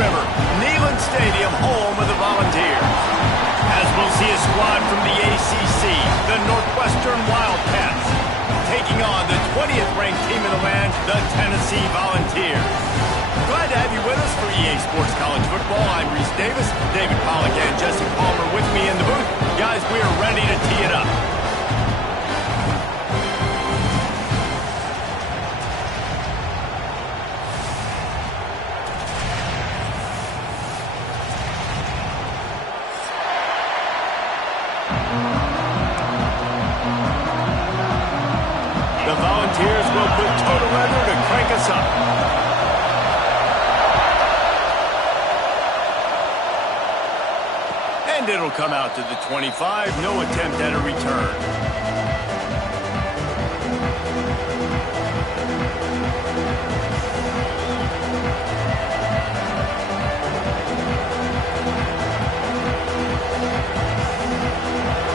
River, Neyland Stadium, home of the Volunteers. As we'll see a squad from the ACC, the Northwestern Wildcats, taking on the 20th ranked team in the land, the Tennessee Volunteers. Glad to have you with us for EA Sports College Football. I'm Reese Davis, David Pollack and Jesse Palmer with me in the booth. Guys, we are ready to tee it up. The Volunteers will put total leather to crank us up. And it'll come out to the 25. No attempt at a return.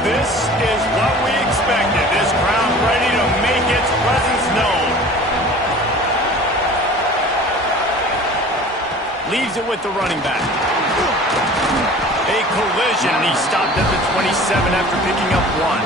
This is what we expected. This crowd ready to make its presence known. Leaves it with the running back. A collision, and he stopped at the 27 after picking up one.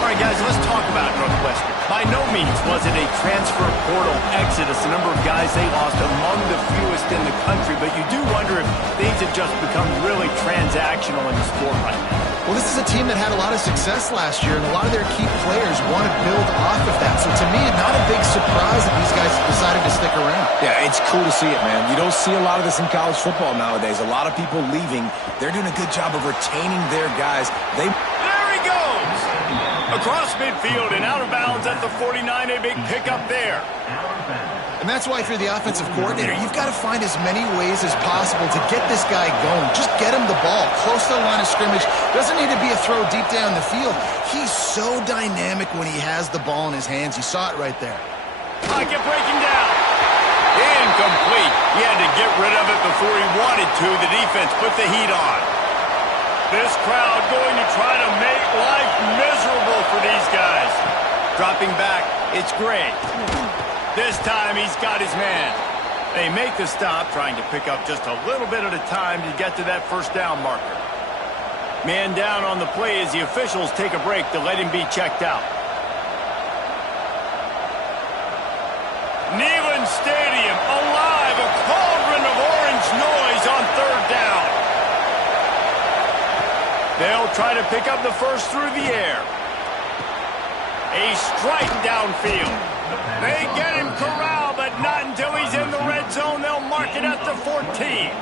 All right, guys, let's talk about Northwestern. By no means was it a transfer portal exodus, the number of guys they lost among the fewest in the country, but you do wonder if things have just become really transactional in the sport right now. Well, this is a team that had a lot of success last year, and a lot of their key players want to build off of that. So to me, not a big surprise that these guys decided to stick around. Yeah, it's cool to see it, man. You don't see a lot of this in college football nowadays. A lot of people leaving. They're doing a good job of retaining their guys. There he goes! Across midfield and out of bounds at the 49, a big pickup there. And that's why if you're the offensive coordinator, you've got to find as many ways as possible to get this guy going. Just get him the ball close to the line of scrimmage. Doesn't need to be a throw deep down the field. He's so dynamic when he has the ball in his hands. You saw it right there. Pocket breaking down. Incomplete. He had to get rid of it before he wanted to. The defense put the heat on. This crowd going to try to make life miserable for these guys. Dropping back, it's Gray. This time he's got his man. They make the stop, trying to pick up just a little bit at a time to get to that first down marker. Man down on the play as the officials take a break to let him be checked out. Neyland Stadium alive, a cauldron of orange noise on third down. They'll try to pick up the first through the air. A strike downfield. They get him corralled, but not until he's in the red zone. They'll mark it at the 14.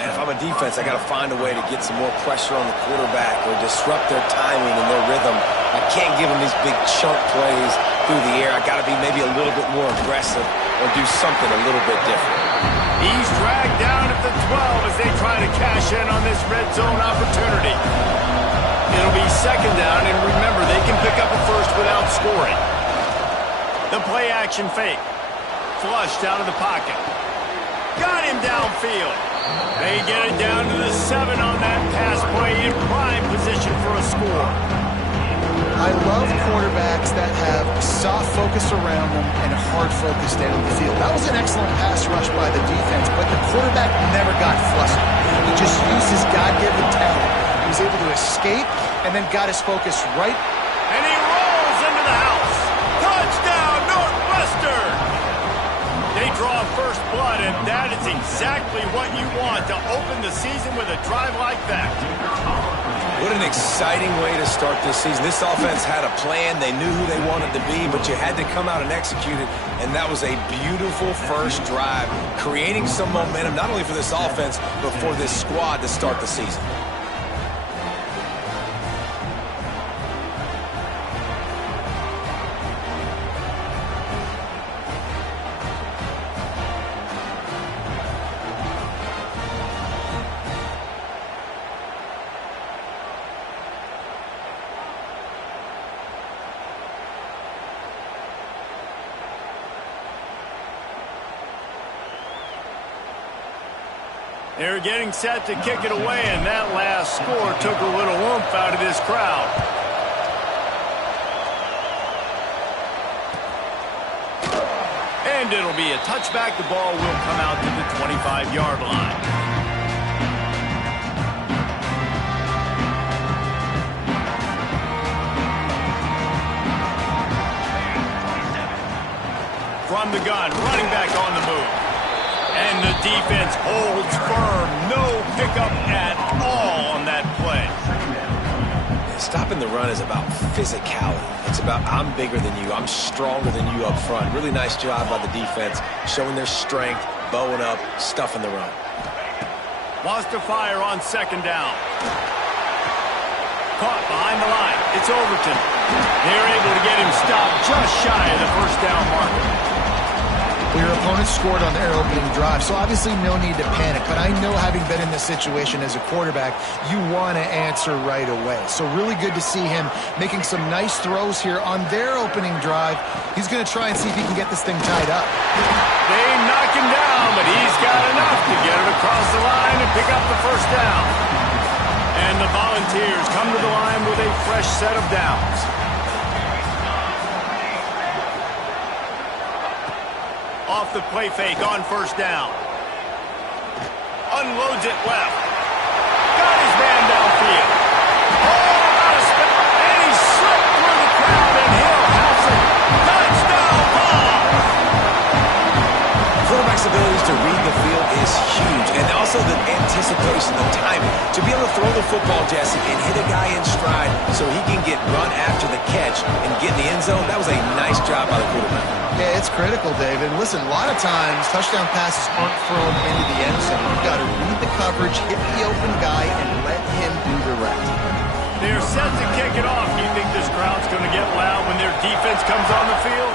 Man, if I'm a defense, I got to find a way to get some more pressure on the quarterback or disrupt their timing and their rhythm. I can't give them these big chunk plays through the air. I got to be maybe a little bit more aggressive or do something a little bit different. He's dragged down at the 12 as they try to cash in on this red zone opportunity. It'll be second down, and remember, they can pick up a first without scoring. The play action fake. Flushed out of the pocket. Got him downfield. They get it down to the 7 on that pass play in prime position for a score. I love quarterbacks that have soft focus around them and hard focus down the field. That was an excellent pass rush by the defense, but the quarterback never got flustered. He just used his God-given talent. He was able to escape and then got his focus right. And he rolls into the house. Touchdown, Northwestern! They draw first blood, and that is exactly what you want to open the season with a drive like that. What an exciting way to start this season. This offense had a plan. They knew who they wanted to be, but you had to come out and execute it, and that was a beautiful first drive, creating some momentum, not only for this offense, but for this squad to start the season. They're getting set to kick it away, and that last score took a little oomph out of this crowd. And it'll be a touchback. The ball will come out to the 25. 25-yard line. From the gun, running back on the move. And the defense holds firm. No pickup at all on that play. Stopping the run is about physicality. It's about I'm bigger than you. I'm stronger than you up front. Really nice job by the defense, showing their strength, bowing up, stuffing the run. Wants to fire on second down. Caught behind the line. It's Overton. They're able to get him stopped just shy of the first down marker. Your opponent scored on their opening drive, so obviously no need to panic. But I know, having been in this situation as a quarterback, you want to answer right away. So really good to see him making some nice throws here on their opening drive. He's going to try and see if he can get this thing tied up. They knock him down, but he's got enough to get it across the line and pick up the first down. And the Volunteers come to the line with a fresh set of downs. Off the play fake on first down. Unloads it left. Got his man downfield. Oh, out of spin. And he slipped through the crowd, and Hill helps it. Touchdown ball. Quarterback's abilities to read the field is huge, and also the anticipation, the timing. To be able to throw the football, Jesse, and hit a guy in stride so he can get run after the catch and get in the end zone, that was a nice job by the quarterback. Yeah, it's critical, David. Listen, a lot of times touchdown passes aren't thrown into the end zone. You've got to read the coverage, hit the open guy, and let him do the rest. They're set to kick it off. Do you think this crowd's going to get loud when their defense comes on the field?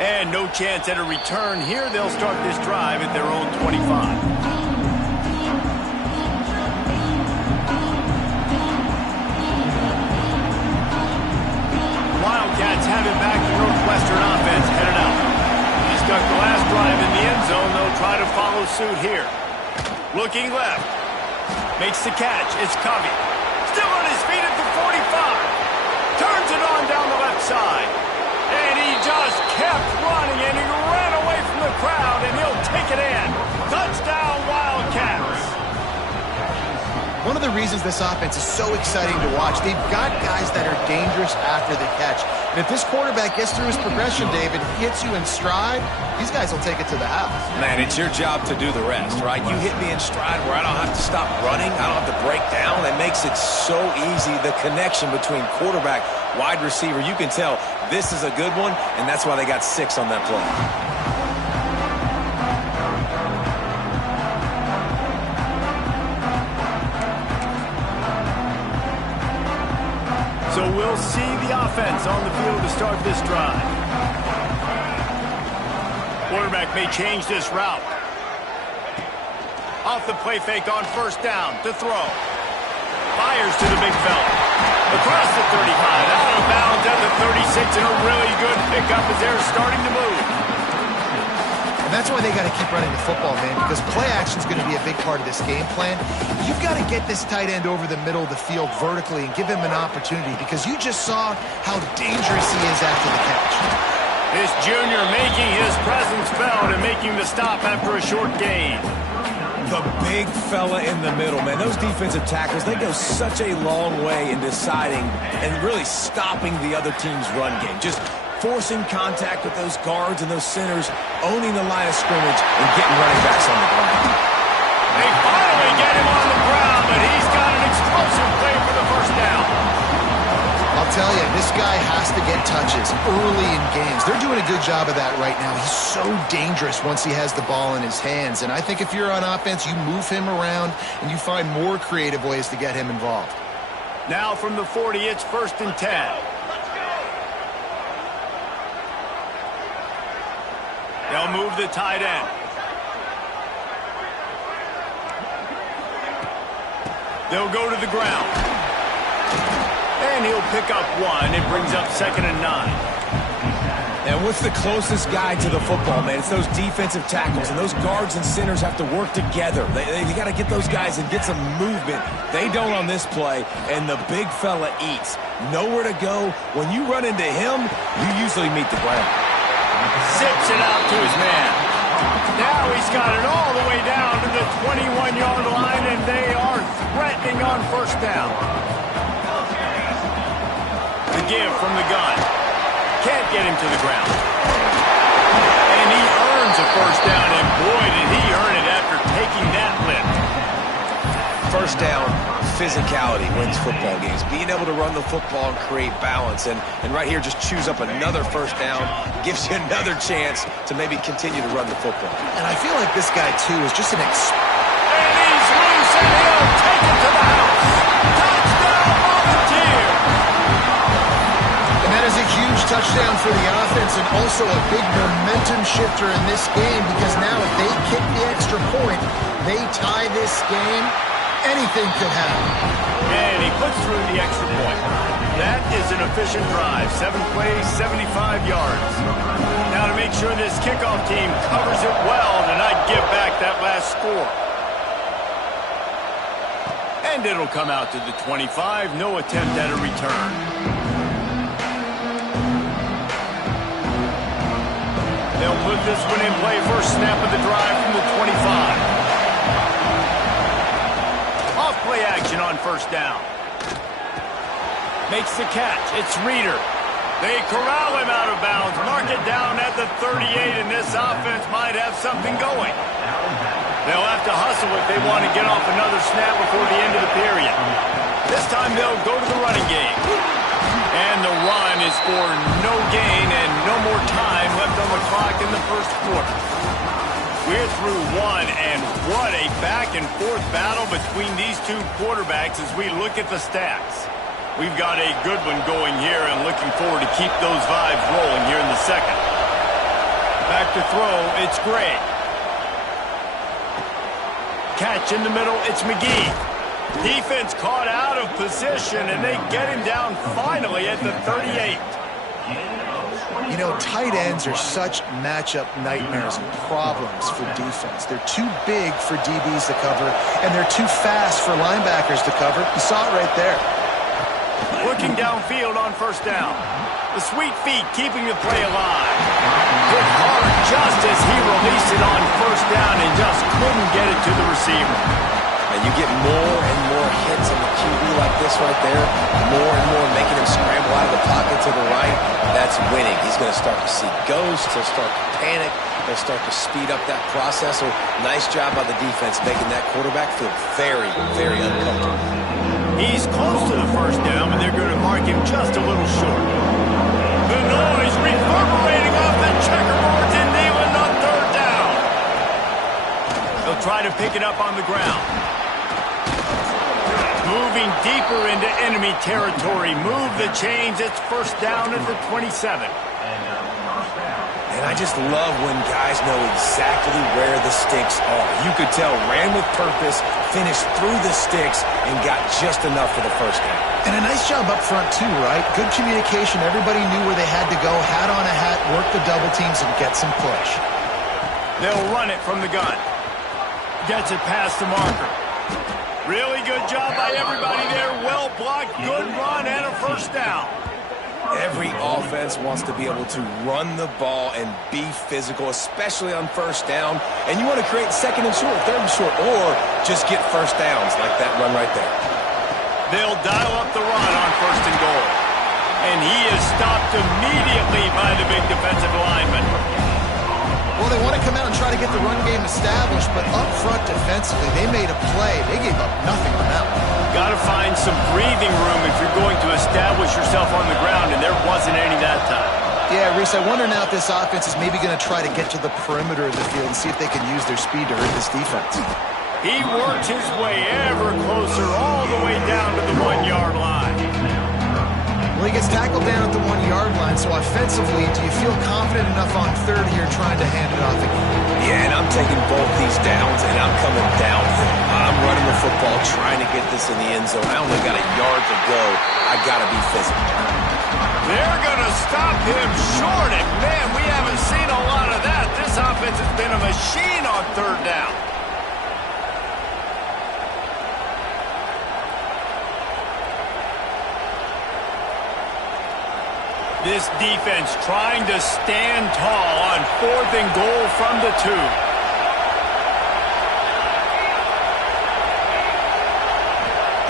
And no chance at a return here. They'll start this drive at their own 25. Wildcats have it back. The Northwestern offense headed out. He stuck the last drive in the end zone. They'll try to follow suit here. Looking left. Makes the catch. It's Covey. Still on his feet at the 45. Turns it on down the left side. And he just kept running, and he ran away from the crowd, and he'll take it in. Touchdown, Wildcats. One of the reasons this offense is so exciting to watch, they've got guys that are dangerous after the catch. And if this quarterback gets through his progression, David, hits you in stride, these guys will take it to the house. Man, it's your job to do the rest, right? You hit me in stride where I don't have to stop running. I don't have to break down. That makes it so easy. The connection between quarterback, wide receiver, you can tell this is a good one, and that's why they got 6 on that play. So we'll see the offense on the field to start this drive. Quarterback may change this route. Off the play fake on first down to throw. Fires to the big fella. Across the 35, out of bounds at the 36, and a really good pickup as they're starting to move. And that's why they got to keep running the football, man, because play action is going to be a big part of this game plan. You've got to get this tight end over the middle of the field vertically and give him an opportunity, because you just saw how dangerous he is after the catch. This junior making his presence felt and making the stop after a short gain. The big fella in the middle, man. Those defensive tackles, they go such a long way in deciding and really stopping the other team's run game. Just forcing contact with those guards and those centers, owning the line of scrimmage, and getting running backs on the ground. They finally get him on the ground, but he's got an explosive play for the first down. I'll tell you, this guy has to get touches early in games. They're doing a good job of that right now. He's so dangerous once he has the ball in his hands. And I think if you're on offense, you move him around and you find more creative ways to get him involved. Now from the 40, it's 1st and 10. They'll move the tight end. They'll go to the ground. And he'll pick up 1. It brings up 2nd and 9. And what's the closest guy to the football, man? It's those defensive tackles, and those guards and centers have to work together. They got to get those guys and get some movement. They don't on this play, and the big fella eats. Nowhere to go. When you run into him, you usually meet the ground. Zips it out to his man. got it all the way down to the 21-yard line, and they are threatening on first down. The give from the gun. Can't get him to the ground. And he earns a first down, and boy, did he earn it after taking that lift. First down, physicality wins football games. Being able to run the football and create balance. And right here, just choose up another first down. Gives you another chance to maybe continue to run the football. And I feel like this guy, too, is just an And he's loose, and he'll take it to the house. Touchdown, Volunteer! And that is a huge touchdown for the offense and also a big momentum shifter in this game because now if they kick the extra point, they tie this game, anything could happen. And he puts through the extra point. That is an efficient drive. 7 plays, 75 yards. Now to make sure this kickoff team covers it well to not give back that last score. And it'll come out to the 25. No attempt at a return. They'll put this one in play. First snap of the drive from the 25. Off-play action on first down. Makes the catch. It's Reeder. They corral him out of bounds. Mark it down at the 38, and this offense might have something going. They'll have to hustle if they want to get off another snap before the end of the period. This time they'll go to the running game. And the run is for no gain and no more time left on the clock in the first quarter. We're through one, and what a back-and-forth battle between these two quarterbacks as we look at the stats. We've got a good one going here and looking forward to keep those vibes rolling here in the second. Back to throw, it's Gray. Catch in the middle, it's McGee. Defense caught out of position, and they get him down finally at the 38. You know, tight ends are such matchup nightmares and problems for defense. They're too big for DBs to cover, and they're too fast for linebackers to cover. You saw it right there. Looking downfield on first down. The sweet feet keeping the play alive. Hit hard just as he released it on first down and just couldn't get it to the receiver. And you get more and more hits on the QB like this right there, more and more making him scramble out of the pocket to the right. That's winning. He's going to start to see ghosts. He'll start to panic. He'll start to speed up that process. So nice job by the defense making that quarterback feel very, very uncomfortable. He's close to the first down, but they're going to mark him just a little short. The noise reverberating off the checkerboards in Neyland on third down. They'll try to pick it up on the ground. Moving deeper into enemy territory. Move the chains. It's first down at the 27. And I just love when guys know exactly where the sticks are. You could tell ran with purpose, finished through the sticks, and got just enough for the first down. And a nice job up front, too, right? Good communication. Everybody knew where they had to go. Hat on a hat, work the double teams, and get some push. They'll run it from the gun. Gets it past the marker. Really good job by everybody there. Well blocked, good run, and a first down. Every offense wants to be able to run the ball and be physical, especially on first down. And you want to create second and short, third and short, or just get first downs like that run right there. They'll dial up the run on first and goal. And he is stopped immediately by the big defensive lineman. Well, they want to come out and try to get the run game established, but up front defensively, they made a play. They gave up nothing on that one. Got to find some breathing room if you're going to establish yourself on the ground, and there wasn't any that time. Yeah, Reese, I wonder now if this offense is maybe going to try to get to the perimeter of the field and see if they can use their speed to hurt this defense. He worked his way ever closer all the way down to the 1-yard line. Well, he gets tackled down at the 1-yard line, so offensively, do you feel confident enough on third here trying to hand it off again? Yeah, and I'm taking both these downs, and I'm coming downhill. I'm running the football, trying to get this in the end zone. I only got a yard to go. I got to be physical. They're going to stop him short, and man, we haven't seen a lot of that. This offense has been a machine on third down. This defense trying to stand tall on fourth and goal from the 2.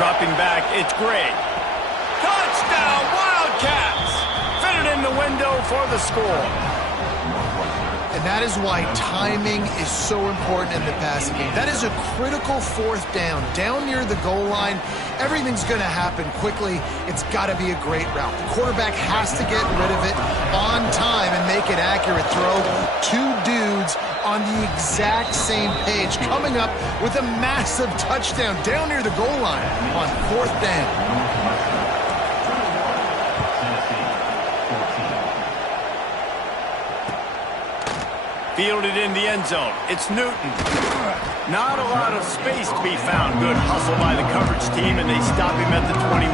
Dropping back, it's Gray. Touchdown, Wildcats! Fitted in the window for the score. And that is why timing is so important in the passing game. That is a critical fourth down. Down near the goal line, everything's going to happen quickly. It's got to be a great route. The quarterback has to get rid of it on time and make an accurate throw. Two dudes on the exact same page, coming up with a massive touchdown down near the goal line on fourth down. Fielded in the end zone. It's Newton. Not a lot of space to be found. Good hustle by the coverage team, and they stop him at the 21.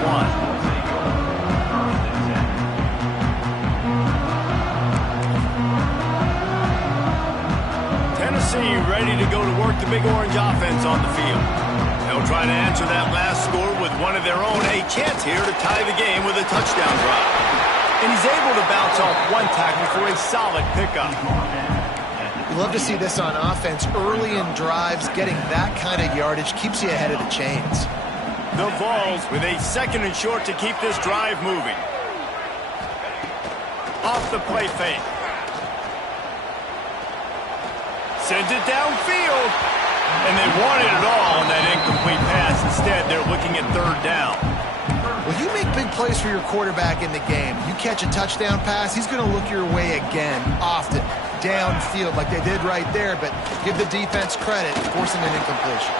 Tennessee ready to go to work the Big Orange offense on the field. They'll try to answer that last score with one of their own. A chance here to tie the game with a touchdown drive. And he's able to bounce off one tackle for a solid pickup. Love to see this on offense. Early in drives, getting that kind of yardage keeps you ahead of the chains. The Vols with a 2nd and short to keep this drive moving. Off the play fake. Sends it downfield. And they wanted it all on that incomplete pass. Instead, they're looking at 3rd down. Well, you make big plays for your quarterback in the game. You catch a touchdown pass, he's going to look your way again, often. Downfield like they did right there, but give the defense credit, forcing an incompletion.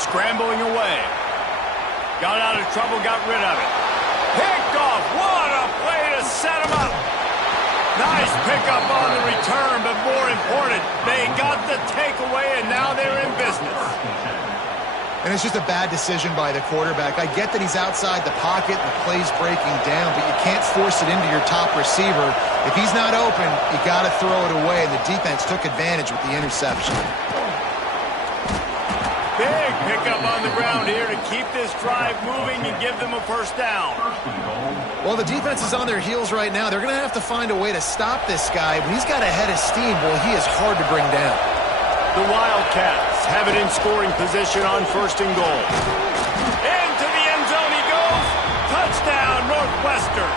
Scrambling away. Got out of trouble, got rid of it. Picked off. What a play to set him up. Nice pickup on the return, but more important, they got the takeaway, and now they're in business. And it's just a bad decision by the quarterback. I get that he's outside the pocket, the play's breaking down, but you can't force it into your top receiver. If he's not open, you got to throw it away, and the defense took advantage with the interception. Big pickup on the ground here to keep this drive moving and give them a 1st down. Well, the defense is on their heels right now. They're going to have to find a way to stop this guy. When he's got a head of steam, boy, he is hard to bring down. The Wildcats have it in scoring position on 1st and goal. Into the end zone he goes. Touchdown, Northwestern.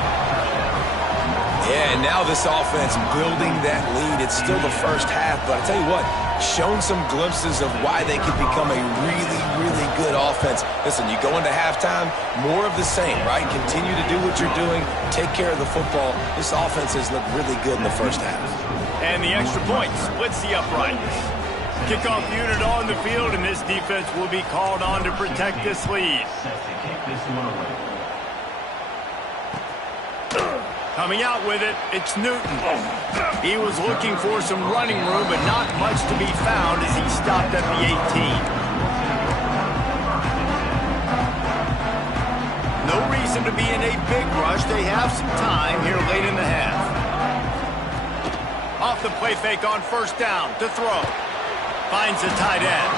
Yeah, and now this offense building that lead. It's still the first half, but I tell you what, shown some glimpses of why they could become a really, really good offense. Listen, you go into halftime, more of the same, right? Continue to do what you're doing, take care of the football. This offense has looked really good in the first half. And the extra point splits the uprights. Kickoff unit on the field, and this defense will be called on to protect this lead. Coming out with it, it's Newton. He was looking for some running room, but not much to be found as he stopped at the 18. No reason to be in a big rush. They have some time here late in the half. Off the play fake on 1st down to throw. Finds the tight end.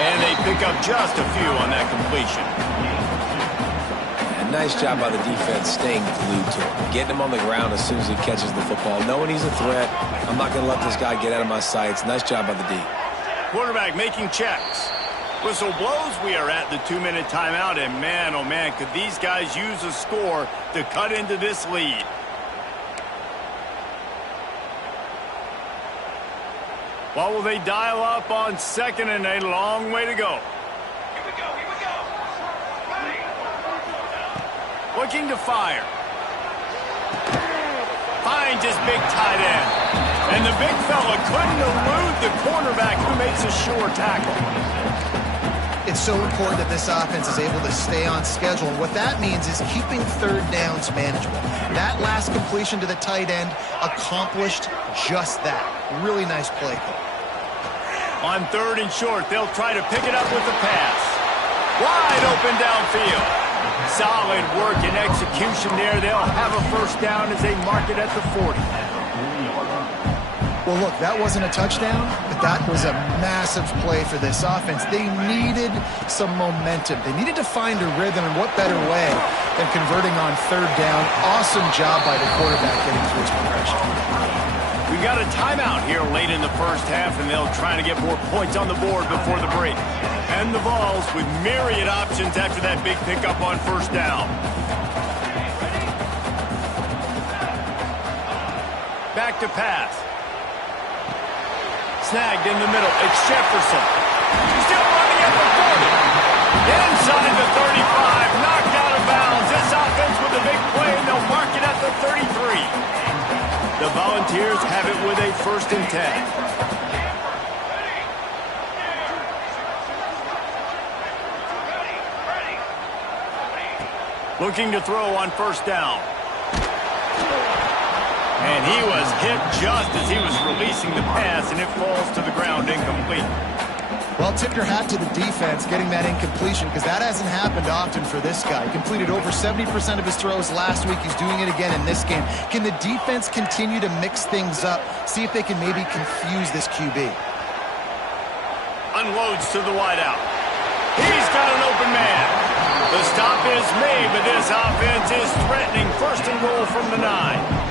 And they pick up just a few on that completion. And nice job by the defense staying glued to him. Getting him on the ground as soon as he catches the football. Knowing he's a threat. I'm not going to let this guy get out of my sights. Nice job by the D. Quarterback making checks. Whistle blows. We are at the 2-minute timeout. And man, oh man, could these guys use a score to cut into this lead. What will they dial up on 2nd and a long way to go? Here we go. Ready. Looking to fire. Finds his big tight end. And the big fella couldn't elude the cornerback who makes a sure tackle. It's so important that this offense is able to stay on schedule. And what that means is keeping 3rd downs manageable. That last completion to the tight end accomplished just that. Really nice play call. On 3rd and short, they'll try to pick it up with the pass. Wide open downfield. Solid work and execution there. They'll have a 1st down as they mark it at the 40. Well, look, that wasn't a touchdown, but that was a massive play for this offense. They needed some momentum. They needed to find a rhythm, and what better way than converting on 3rd down. Awesome job by the quarterback getting through his progression. We got a timeout here late in the first half, and they'll try to get more points on the board before the break. And the Vols with myriad options after that big pickup on first down. Back to pass. Snagged in the middle. It's Jefferson. Still running at the 40. Inside the 35. Knocked out of bounds. This offense with a big play, and they'll mark it at the 33. The Volunteers have it with a 1st and 10. Looking to throw on first down. And he was hit just as he was releasing the pass, and it falls to the ground incomplete. Well, tip your hat to the defense getting that incompletion, because that hasn't happened often for this guy. He completed over 70% of his throws last week. He's doing it again in this game. Can the defense continue to mix things up, see if they can maybe confuse this QB? Unloads to the wideout. He's got an open man. The stop is made, but this offense is threatening. 1st and goal from the 9.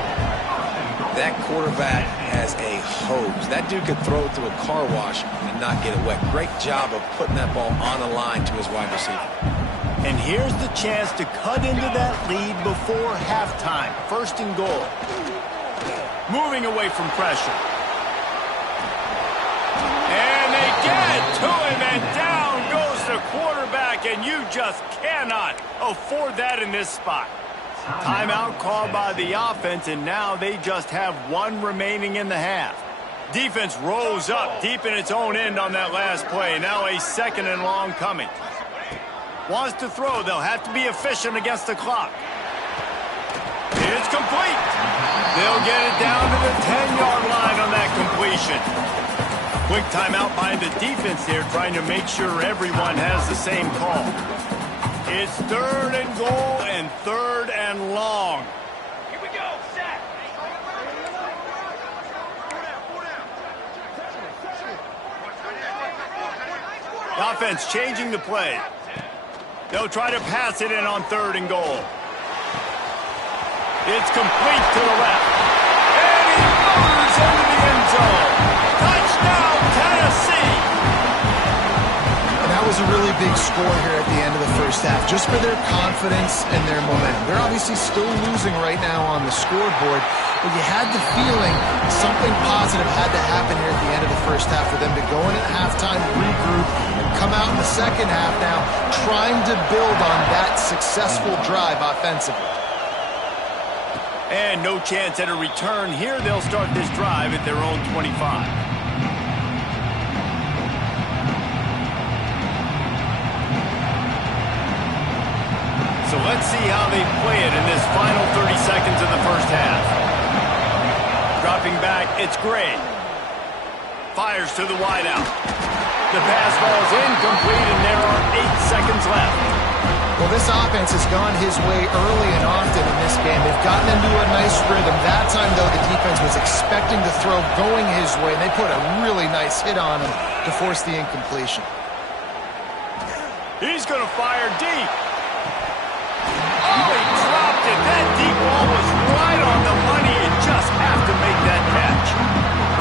That quarterback has a hose. That dude could throw it to a car wash and not get it wet. Great job of putting that ball on a line to his wide receiver. And here's the chance to cut into that lead before halftime. 1st and goal. Moving away from pressure. And they get to him, and down goes the quarterback, and you just cannot afford that in this spot. Timeout called by the offense, and now they just have 1 remaining in the half. Defense rose up deep in its own end on that last play. Now a 2nd and long coming. Wants to throw. They'll have to be efficient against the clock. It's complete. They'll get it down to the 10-yard line on that completion. Quick timeout by the defense here, trying to make sure everyone has the same call. It's 3rd and goal and 3rd and long. Here we go, set. The offense changing the play. They'll try to pass it in on 3rd and goal. It's complete to the left. And he motors into the end zone. Touchdown, Tennessee! That was a really big score here at the end of the first half, just for their confidence and their momentum. They're obviously still losing right now on the scoreboard, but you had the feeling something positive had to happen here at the end of the first half for them to go in at halftime, regroup, and come out in the second half now trying to build on that successful drive offensively. And no chance at a return here. They'll start this drive at their own 25. So let's see how they play it in this final 30 seconds of the first half. Dropping back, it's Gray. Fires to the wideout. The pass falls incomplete, and there are 8 seconds left. Well, this offense has gone his way early and often in this game. They've gotten into a nice rhythm. That time, though, the defense was expecting the throw going his way, and they put a really nice hit on him to force the incompletion. He's going to fire deep. Oh, he dropped it. That deep ball was right on the money. You just have to make that catch.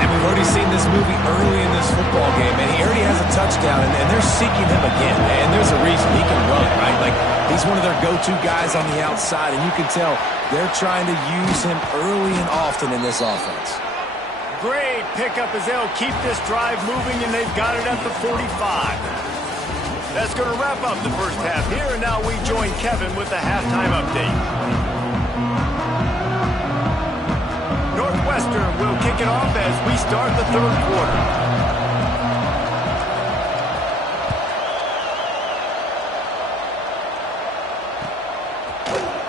And we've already seen this movie early in this football game, and he already has a touchdown, and they're seeking him again. And there's a reason. He can run, right? Like, he's one of their go-to guys on the outside, and you can tell they're trying to use him early and often in this offense. Great pickup as they'll keep this drive moving, and they've got it at the 45. That's going to wrap up the first half here, and now we join Kevin with the halftime update. Northwestern will kick it off as we start the 3rd quarter.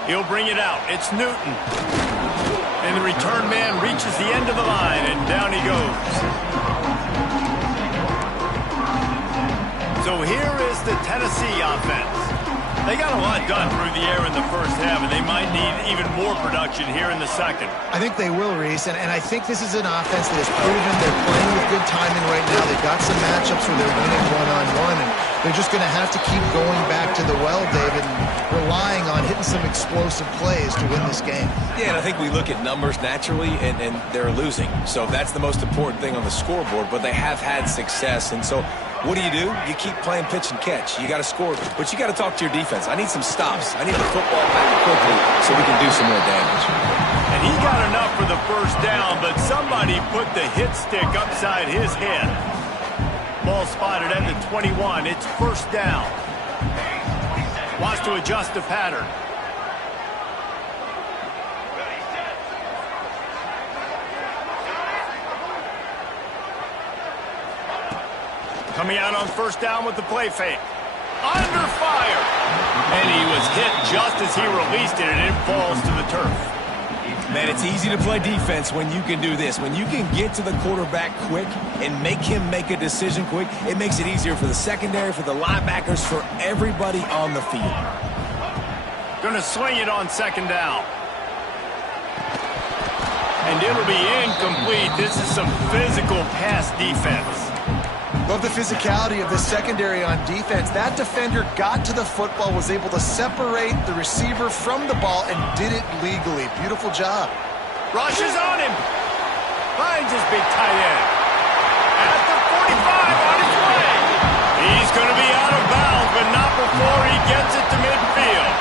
He'll bring it out. It's Newton. And the return man reaches the end of the line, and down he goes. So here is the Tennessee offense. They got a lot done through the air in the first half, and they might need even more production here in the second. I think they will, Reese, and I think this is an offense that has proven they're playing with good timing right now. They've got some matchups where they're winning one-on-one, and They're just going to have to keep going back to the well, David, and relying on hitting some explosive plays to win this game. Yeah, and I think we look at numbers naturally, and they're losing. So that's the most important thing on the scoreboard, but they have had success. And so what do? You keep playing pitch and catch. You got to score, but you got to talk to your defense. I need some stops. I need the football back quickly so we can do some more damage. And he got enough for the first down, but somebody put the hit stick upside his head. Ball spotted at the 21. It's first down. Wants to adjust the pattern. Coming out on first down with the play fake. Under fire. And he was hit just as he released it, and it falls to the turf. Man, it's easy to play defense when you can do this. When you can get to the quarterback quick and make him make a decision quick, it makes it easier for the secondary, for the linebackers, for everybody on the field. Going to swing it on second down. And it'll be incomplete. This is some physical pass defense. Love the physicality of the secondary on defense. That defender got to the football, was able to separate the receiver from the ball, and did it legally. Beautiful job. Rushes on him. Finds his big tight end. At the 45 on his way. He's going to be out of bounds, but not before he gets it to midfield.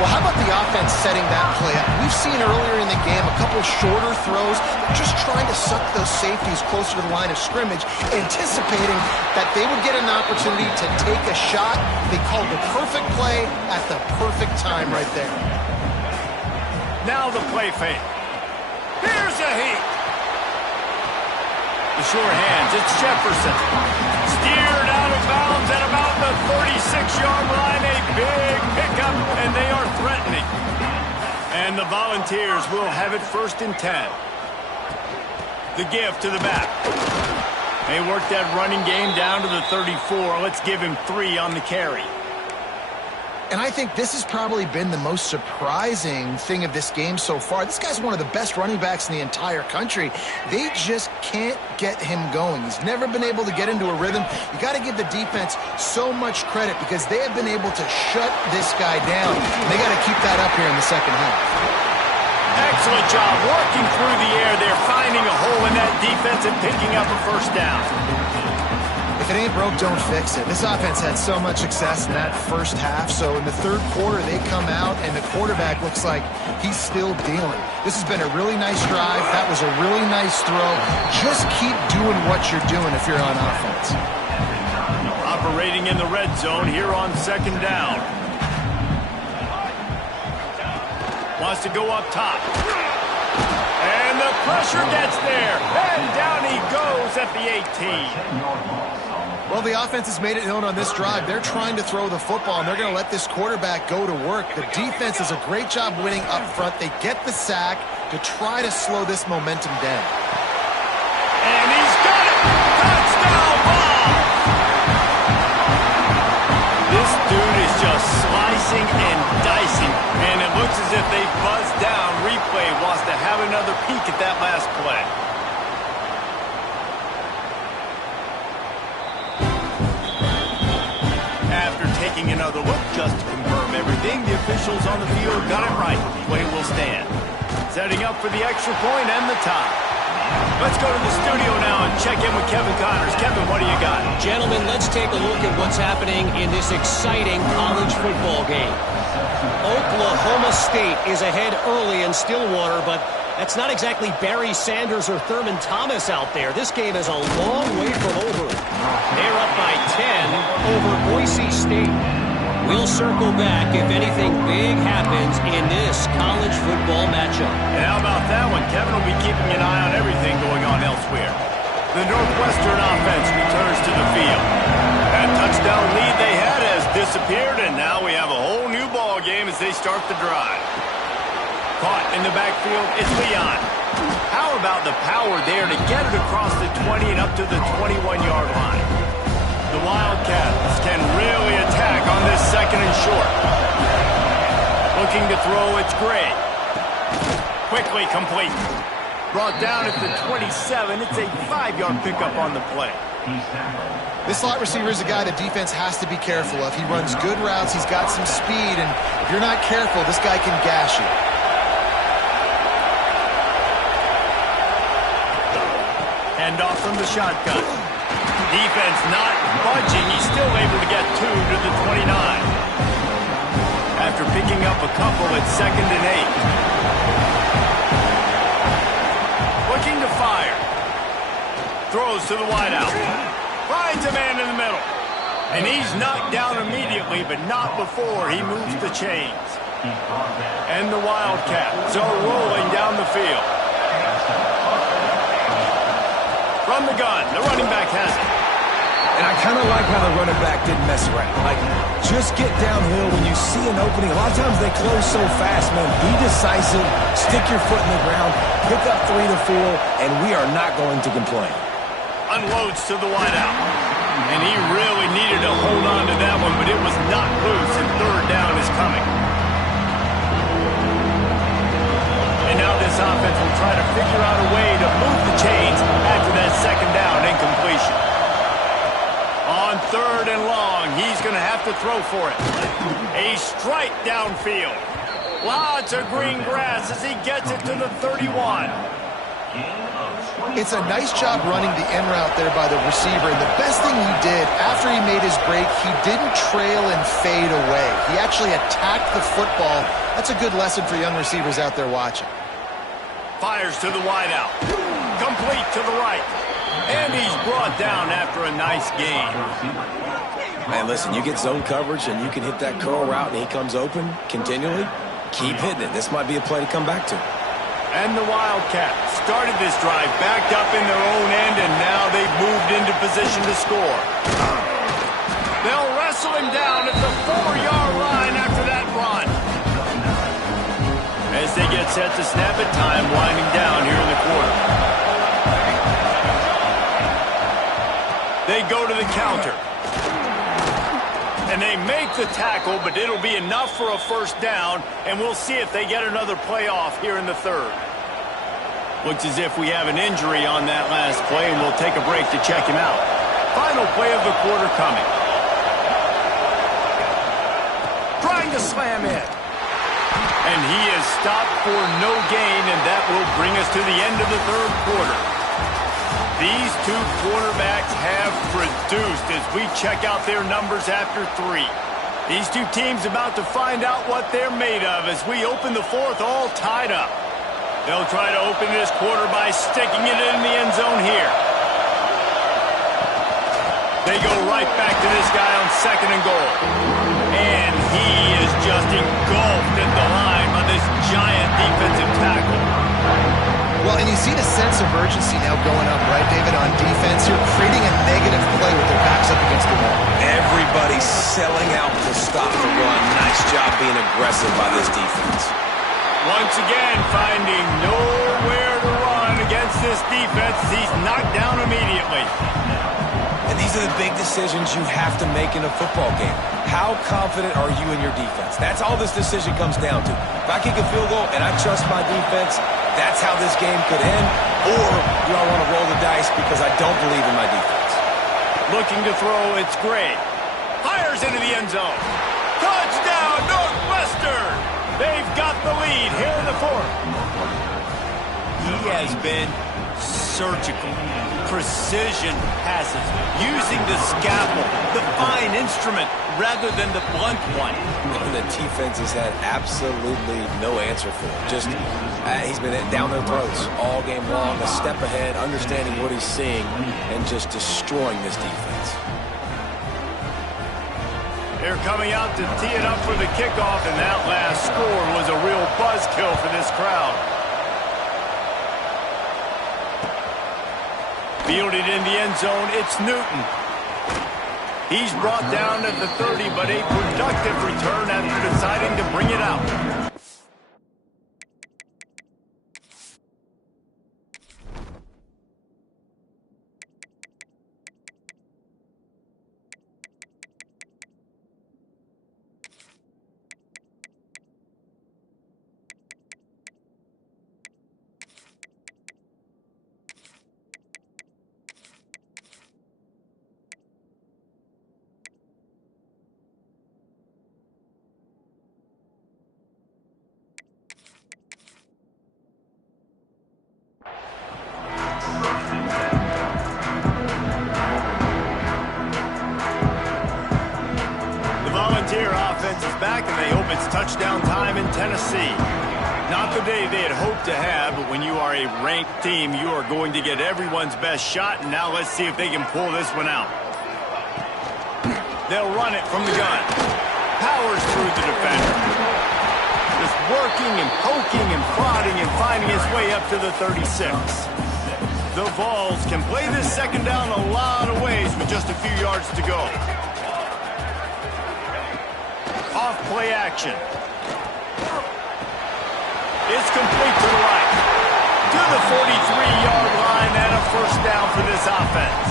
Well, how about the offense setting that play up? We've seen earlier in the game a couple shorter throws. They're just trying to suck those safeties closer to the line of scrimmage, anticipating that they would get an opportunity to take a shot. They called the perfect play at the perfect time right there. Now the play fake. Here's a heat. The sure hands, it's Jefferson. Steered out of bounds at about the 36-yard line. A big pickup, and they are threatening. And the Volunteers will have it first and 10. The give to the back. They work that running game down to the 34. Let's give him 3 on the carry. And I think this has probably been the most surprising thing of this game so far. This guy's one of the best running backs in the entire country. They just can't get him going. He's never been able to get into a rhythm. You got to give the defense so much credit because they have been able to shut this guy down. They got to keep that up here in the second half. Excellent job working through the air. They're finding a hole in that defense and picking up a first down. If it ain't broke, don't fix it. This offense had so much success in that first half, so in the third quarter, they come out, and the quarterback looks like he's still dealing. This has been a really nice drive. That was a really nice throw. Just keep doing what you're doing if you're on offense. Operating in the red zone here on second down. Wants to go up top. And the pressure gets there. And down he goes at the 18. Well, the offense has made it known on this drive. They're trying to throw the football, and they're going to let this quarterback go to work. The defense does a great job winning up front. They get the sack to try to slow this momentum down. And he's got it! Touchdown ball! This dude is just slicing and dicing, and it looks as if they buzzed down. Replay wants to have another peek at that last play. After taking another look just to confirm everything, the officials on the field got it right. Play will stand. Setting up for the extra point and the tie. Let's go to the studio now and check in with Kevin Connors. Kevin, what do you got? Gentlemen, let's take a look at what's happening in this exciting college football game. Oklahoma State is ahead early in Stillwater, but that's not exactly Barry Sanders or Thurman Thomas out there. This game is a long way from over. They're up by 10 over Boise State. We'll circle back if anything big happens in this college football matchup. And how about that one? Kevin will be keeping an eye on everything going on elsewhere. The Northwestern offense returns to the field. That touchdown lead they had has disappeared, and now we have a whole new ball game as they start the drive. Caught in the backfield, it's Leon. How about the power there to get it across the 20 and up to the 21-yard line? The Wildcats can really attack on this second and short. Looking to throw, it's Gray. Quickly complete. Brought down at the 27. It's a 5-yard pickup on the play. This slot receiver is a guy the defense has to be careful of. He runs good routes, he's got some speed, and if you're not careful, this guy can gash you. Hand off from the shotgun. Defense not budging. He's still able to get 2 to the 29. After picking up a couple at 2nd and 8. Looking to fire. Throws to the wideout. Finds a man in the middle. And he's knocked down immediately, but not before he moves the chains. And the Wildcats are rolling down the field. From the gun, the running back has it. And I kind of like how the running back didn't mess around. Like, just get downhill when you see an opening. A lot of times they close so fast, man. Be decisive, stick your foot in the ground, pick up 3 to 4, and we are not going to complain. Unloads to the wideout. And he really needed to hold on to that one, but it was not loose, and 3rd down is coming. And now this offense will try to figure out a way to move the chains after that 2nd down incompletion. On 3rd and long, he's going to have to throw for it. A strike downfield. Lots of green grass as he gets it to the 31. It's a nice job running the in route there by the receiver, and the best thing he did after he made his break, he didn't trail and fade away. He actually attacked the football. That's a good lesson for young receivers out there watching. Fires to the wideout. Complete to the right. And he's brought down after a nice gain. Man, listen, you get zone coverage and you can hit that curl route and he comes open continually. Keep hitting it. This might be a play to come back to. And the Wildcats started this drive backed up in their own end, and now they've moved into position to score. They'll wrestle him down at the 4-yard line after that run. As they get set to snap it, time winding down here in the quarter. They go to the counter. And they make the tackle, but it'll be enough for a 1st down, and we'll see if they get another play off here in the 3rd. Looks as if we have an injury on that last play, and we'll take a break to check him out. Final play of the quarter coming. Trying to slam in. And he is stopped for no gain, and that will bring us to the end of the 3rd quarter. These two quarterbacks have produced as we check out their numbers after 3. These two teams about to find out what they're made of as we open the 4th all tied up. They'll try to open this quarter by sticking it in the end zone here. They go right back to this guy on 2nd and goal. And he is just engulfed at the line by this giant defensive tackle. Well, and you see the sense of urgency now going up, right, David, on defense. You're creating a negative play with their backs up against the wall. Everybody's selling out to stop the run. Nice job being aggressive by this defense. Once again, finding nowhere to run against this defense. He's knocked down immediately. And these are the big decisions you have to make in a football game. How confident are you in your defense? That's all this decision comes down to. If I kick a field goal and I trust my defense, that's how this game could end. Or do I want to roll the dice because I don't believe in my defense? Looking to throw, it's Gray. Fires into the end zone. Touchdown, Northwestern! They've got the lead here in the 4th. He has been surgical. Precision passes, using the scalpel, the fine instrument, rather than the blunt one. And the defense has had absolutely no answer for him. Just, he's been down their throats all game long, a step ahead, understanding what he's seeing, and just destroying this defense. They're coming out to tee it up for the kickoff, and that last score was a real buzzkill for this crowd. Fielded in the end zone, it's Newton. He's brought down at the 30, but a productive return after deciding to bring it out. It's touchdown time in Tennessee. Not the day they had hoped to have, but when you are a ranked team, you are going to get everyone's best shot, and now let's see if they can pull this one out. They'll run it from the gun. Powers through the defender. Just working and poking and prodding and finding his way up to the 36. The Vols can play this second down a lot of ways with just a few yards to go. Off play action. It's complete to the right. To the 43-yard line and a first down for this offense.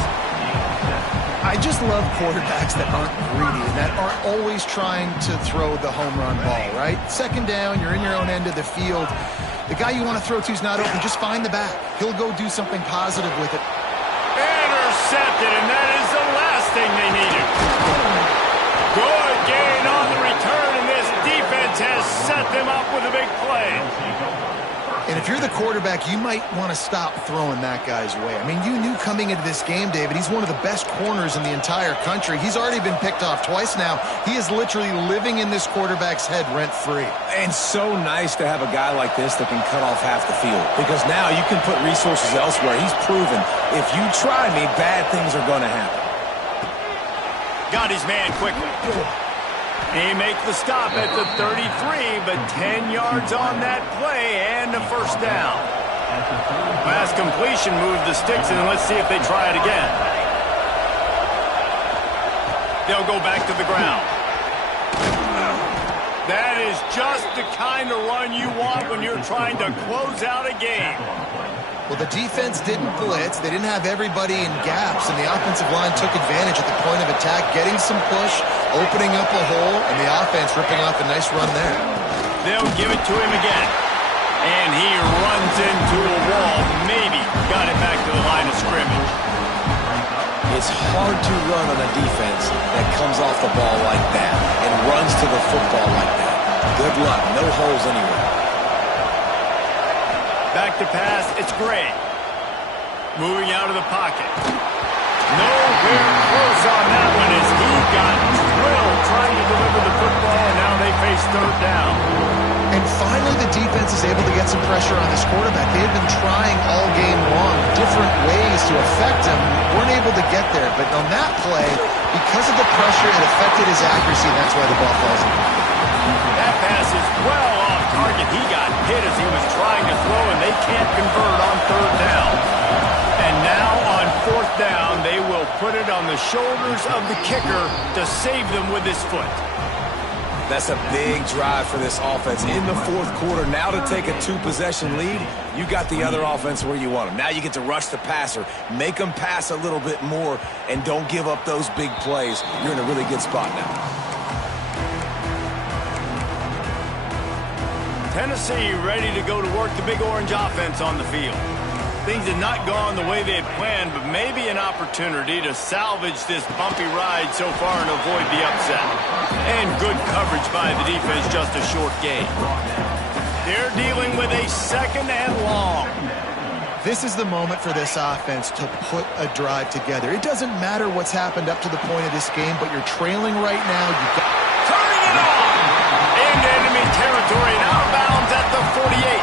I just love quarterbacks that aren't greedy and that aren't always trying to throw the home run ball, right? Second down, you're in your own end of the field. The guy you want to throw to is not open. Just find the back. He'll go do something positive with it. Intercepted, and that is the last thing they needed. Good gain on the return, and this defense has set them up with a big play. And if you're the quarterback, you might want to stop throwing that guy's way. I mean, you knew coming into this game, David, he's one of the best corners in the entire country. He's already been picked off twice now. He is literally living in this quarterback's head rent-free. And so nice to have a guy like this that can cut off half the field. Because now you can put resources elsewhere. He's proven if you try me, bad things are going to happen. Got his man quickly. He makes the stop at the 33, but 10 yards on that play and a first down. Last completion moved the sticks, and let's see if they try it again. They'll go back to the ground. That is just the kind of run you want when you're trying to close out a game. Well, the defense didn't blitz. They didn't have everybody in gaps, and the offensive line took advantage at the point of attack, getting some push, opening up a hole, and the offense ripping off a nice run there. They'll give it to him again. And he runs into a wall. Maybe got it back to the line of scrimmage. It's hard to run on a defense that comes off the ball like that and runs to the football like that. Good luck. No holes anywhere. Back to pass, it's Gray. Moving out of the pocket. Nowhere close on that one as he got drilled trying to deliver the football, and now they face third down. And finally the defense is able to get some pressure on this quarterback. They had been trying all game long different ways to affect him. Weren't able to get there, but on that play, because of the pressure, it affected his accuracy, and that's why the ball falls in. That pass is well off target. He got hit as he was trying to throw, and they can't convert on third down. And now on fourth down, they will put it on the shoulders of the kicker to save them with his foot. That's a big drive for this offense in the fourth quarter. Now to take a two-possession lead, you got the other offense where you want them. Now you get to rush the passer, make them pass a little bit more, and don't give up those big plays. You're in a really good spot now. Tennessee ready to go to work the Big Orange offense on the field. Things had not gone the way they had planned, but maybe an opportunity to salvage this bumpy ride so far and avoid the upset. And good coverage by the defense, just a short gain. They're dealing with a second and long. This is the moment for this offense to put a drive together. It doesn't matter what's happened up to the point of this game, but you're trailing right now. Turning it on! Into enemy territory and out of bounds at the 48.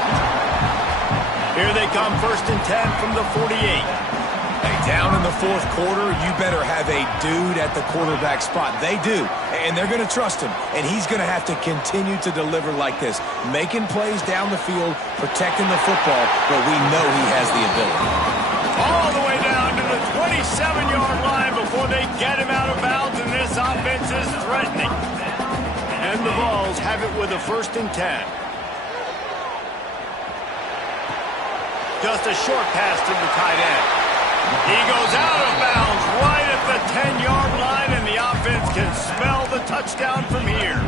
Here they come, 1st and 10 from the 48. Hey, down in the fourth quarter, you better have a dude at the quarterback spot. They do, and they're going to trust him, and he's going to have to continue to deliver like this, making plays down the field, protecting the football, but we know he has the ability. All the way down to the 27-yard line before they get him out of bounds, and this offense is threatening. And the Vols have it with a 1st and 10. Just a short pass to the tight end. He goes out of bounds right at the 10-yard line, and the offense can smell the touchdown from here.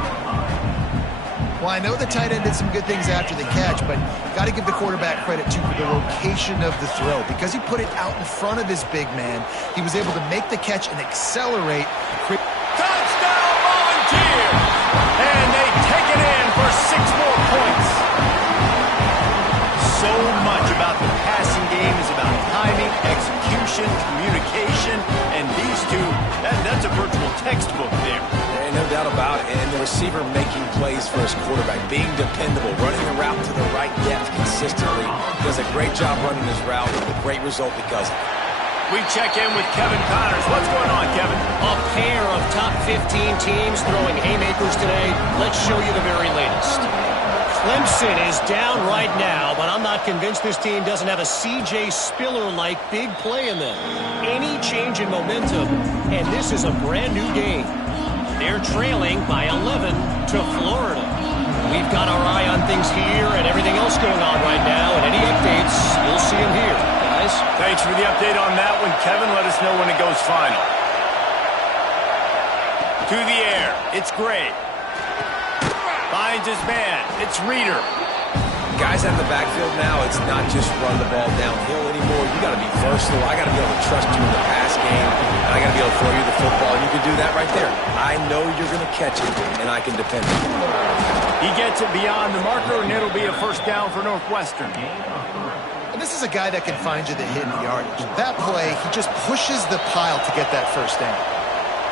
Well, I know the tight end did some good things after the catch, but got to give the quarterback credit, too, for the location of the throw. Because he put it out in front of his big man, he was able to make the catch and accelerate. Touchdown, Volunteers! And they take it in for 6 more points. So much about the passing game is about timing, execution, communication, and these two, that's a virtual textbook there. Ain't no doubt about it, and there was receiver making plays for his quarterback, being dependable, running the route to the right depth consistently. Does a great job running his route with a great result because of it. We check in with Kevin Connors. What's going on, Kevin? A pair of top 15 teams throwing haymakers today. Let's show you the very latest. Clemson is down right now, but I'm not convinced this team doesn't have a C.J. Spiller-like big play in them. Any change in momentum, and this is a brand new game. They're trailing by 11 to Florida. We've got our eye on things here and everything else going on right now, and any updates, you'll see them here, guys. Thanks for the update on that one, Kevin. Let us know when it goes final. To the air, it's Gray. Finds his man, it's Reeder. Guys out of the backfield now, it's not just run the ball downhill anymore. You got to be versatile. I got to be able to trust you in the pass game, and I got to be able to throw you the football, and you can do that right there. I know you're going to catch it, and I can depend on it. He gets it beyond the marker, and it'll be a first down for Northwestern. And this is a guy that can find you the hidden yardage. That play, he just pushes the pile to get that first down.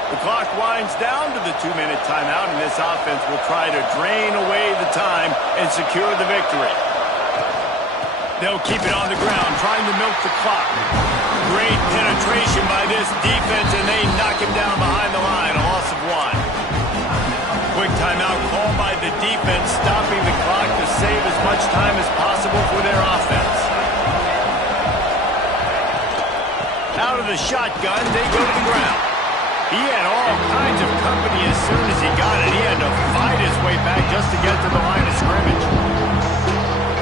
The clock winds down to the 2-minute timeout, and this offense will try to drain away the time and secure the victory. They'll keep it on the ground, trying to milk the clock. Great penetration by this defense, and they knock him down behind the line, a loss of 1. Quick timeout called by the defense, stopping the clock to save as much time as possible for their offense. Out of the shotgun, they go to the ground. He had all kinds of company as soon as he got it. He had to fight his way back just to get to the line of scrimmage.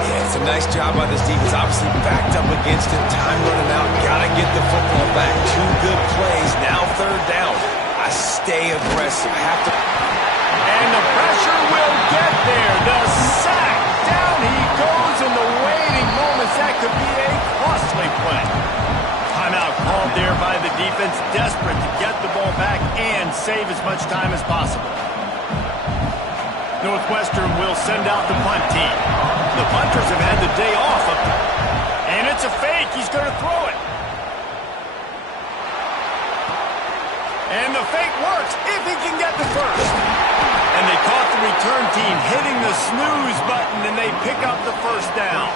Yeah, it's a nice job by this defense. Obviously backed up against it. Time running out. Got to get the football back. 2 good plays. Now 3rd down. I stay aggressive. Have to. And the pressure will get there. The sack. Down he goes in the waiting moments. That could be a costly play. Timeout called there by the defense, desperate to get the ball back and save as much time as possible. Northwestern will send out the punt team. The punters have had the day off up there. And it's a fake. He's going to throw it. And the fake works if he can get the first. And they caught the return team hitting the snooze button, and they pick up the first down.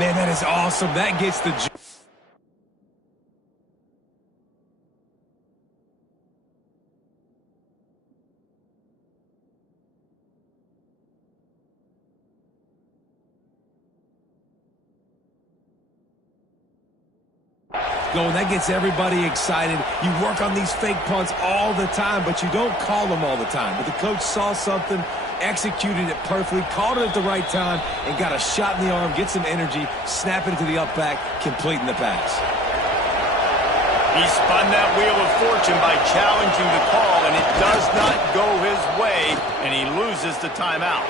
Man, that is awesome. That gets the... going. That gets everybody excited. You work on these fake punts all the time, but you don't call them all the time. But the coach saw something, executed it perfectly, called it at the right time, and got a shot in the arm, get some energy, snap it into the up back, completing the pass. He spun that wheel of fortune by challenging the call, and it does not go his way, and he loses the timeout.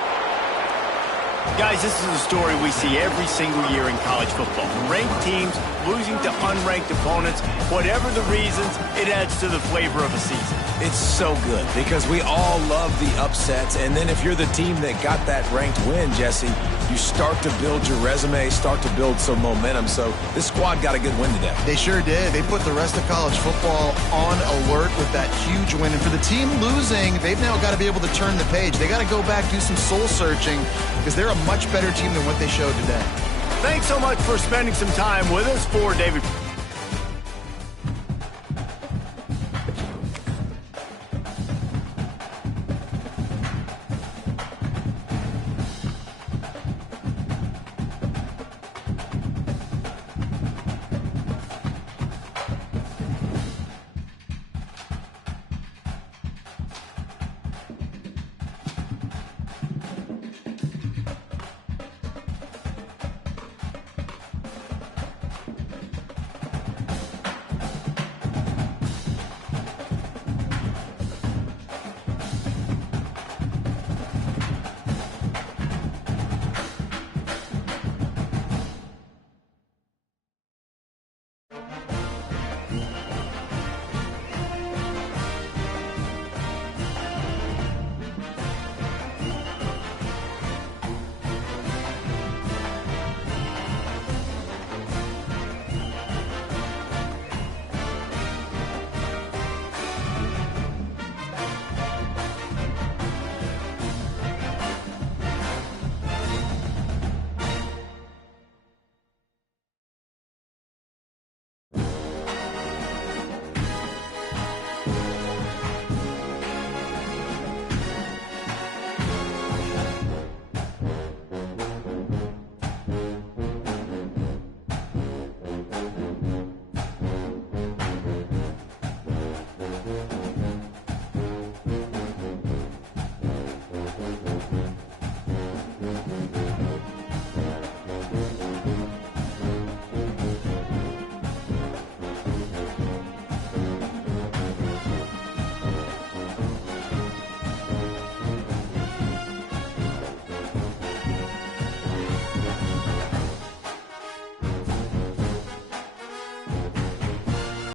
Guys, this is a story we see every single year in college football. Ranked teams losing to unranked opponents. Whatever the reasons, it adds to the flavor of a season. It's so good because we all love the upsets. And then if you're the team that got that ranked win, Jesse, you start to build your resume, start to build some momentum. So this squad got a good win today. They sure did. They put the rest of college football on alert with that huge win. And for the team losing, they've now got to be able to turn the page. They got to go back, do some soul searching, because they're a much better team than what they showed today. Thanks so much for spending some time with us. For David